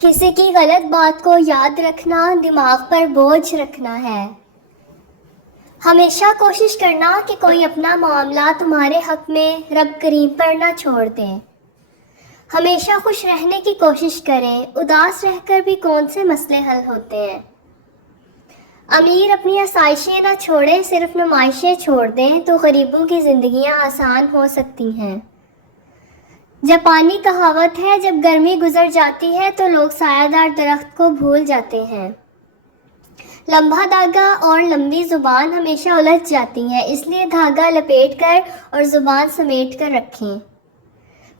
کسی کی غلط بات کو یاد رکھنا دماغ پر بوجھ رکھنا ہے۔ ہمیشہ کوشش کرنا کہ کوئی اپنا معاملہ تمہارے حق میں رب کریم پر نہ چھوڑ دے۔ ہمیشہ خوش رہنے کی کوشش کریں، اداس رہ کر بھی کون سے مسئلے حل ہوتے ہیں۔ امیر اپنی آسائشیں نہ چھوڑیں، صرف نمائشیں چھوڑ دیں تو غریبوں کی زندگیاں آسان ہو سکتی ہیں۔ جاپانی کہاوت ہے، جب گرمی گزر جاتی ہے تو لوگ سایہ دار درخت کو بھول جاتے ہیں۔ لمبا دھاگا اور لمبی زبان ہمیشہ الجھ جاتی ہیں، اس لیے دھاگا لپیٹ کر اور زبان سمیٹ کر رکھیں۔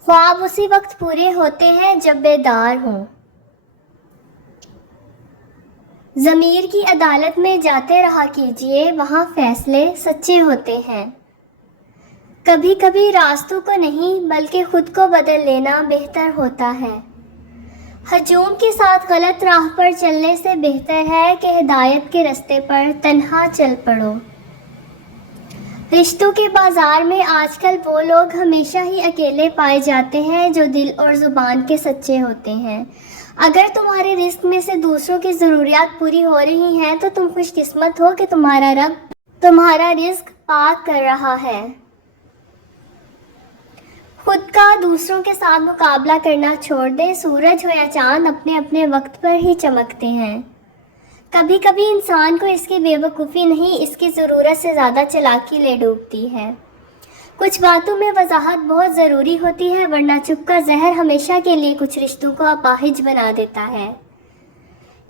خواب اسی وقت پورے ہوتے ہیں جب بیدار ہوں۔ ضمیر کی عدالت میں جاتے رہا کیجیے، وہاں فیصلے سچے ہوتے ہیں۔ کبھی کبھی راستوں کو نہیں بلکہ خود کو بدل لینا بہتر ہوتا ہے۔ ہجوم کے ساتھ غلط راہ پر چلنے سے بہتر ہے کہ ہدایت کے رستے پر تنہا چل پڑو۔ رشتوں کے بازار میں آج کل وہ لوگ ہمیشہ ہی اکیلے پائے جاتے ہیں جو دل اور زبان کے سچے ہوتے ہیں۔ اگر تمہارے رزق میں سے دوسروں کی ضروریات پوری ہو رہی ہیں تو تم خوش قسمت ہو کہ تمہارا رب تمہارا رزق پاک کر رہا ہے۔ خود کا دوسروں کے ساتھ مقابلہ کرنا چھوڑ دیں، سورج ہو یا چاند اپنے اپنے وقت پر ہی چمکتے ہیں۔ کبھی کبھی انسان کو اس کی بے وقوفی نہیں، اس کی ضرورت سے زیادہ چالاکی لے ڈوبتی ہے۔ کچھ باتوں میں وضاحت بہت ضروری ہوتی ہے، ورنہ چپ کا زہر ہمیشہ کے لیے کچھ رشتوں کو اپاہج بنا دیتا ہے۔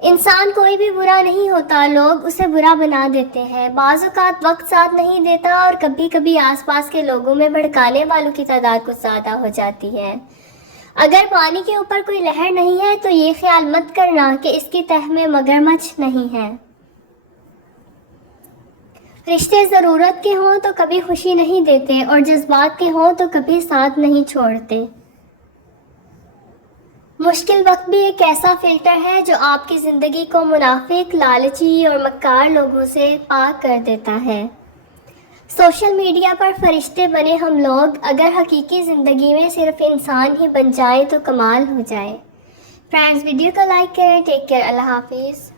انسان کوئی بھی برا نہیں ہوتا، لوگ اسے برا بنا دیتے ہیں۔ بعض اوقات وقت ساتھ نہیں دیتا اور کبھی کبھی آس پاس کے لوگوں میں بھڑکانے والوں کی تعداد کچھ زیادہ ہو جاتی ہے۔ اگر پانی کے اوپر کوئی لہر نہیں ہے تو یہ خیال مت کرنا کہ اس کی تہہ میں مگرمچھ نہیں ہے۔ رشتے ضرورت کے ہوں تو کبھی خوشی نہیں دیتے اور جذبات کے ہوں تو کبھی ساتھ نہیں چھوڑتے۔ مشکل وقت بھی ایک ایسا فلٹر ہے جو آپ کی زندگی کو منافق، لالچی اور مکار لوگوں سے پاک کر دیتا ہے۔ سوشل میڈیا پر فرشتے بنے ہم لوگ اگر حقیقی زندگی میں صرف انسان ہی بن جائیں تو کمال ہو جائے۔ فرینڈز، ویڈیو کو لائک کریں۔ ٹیک کیئر، اللہ حافظ۔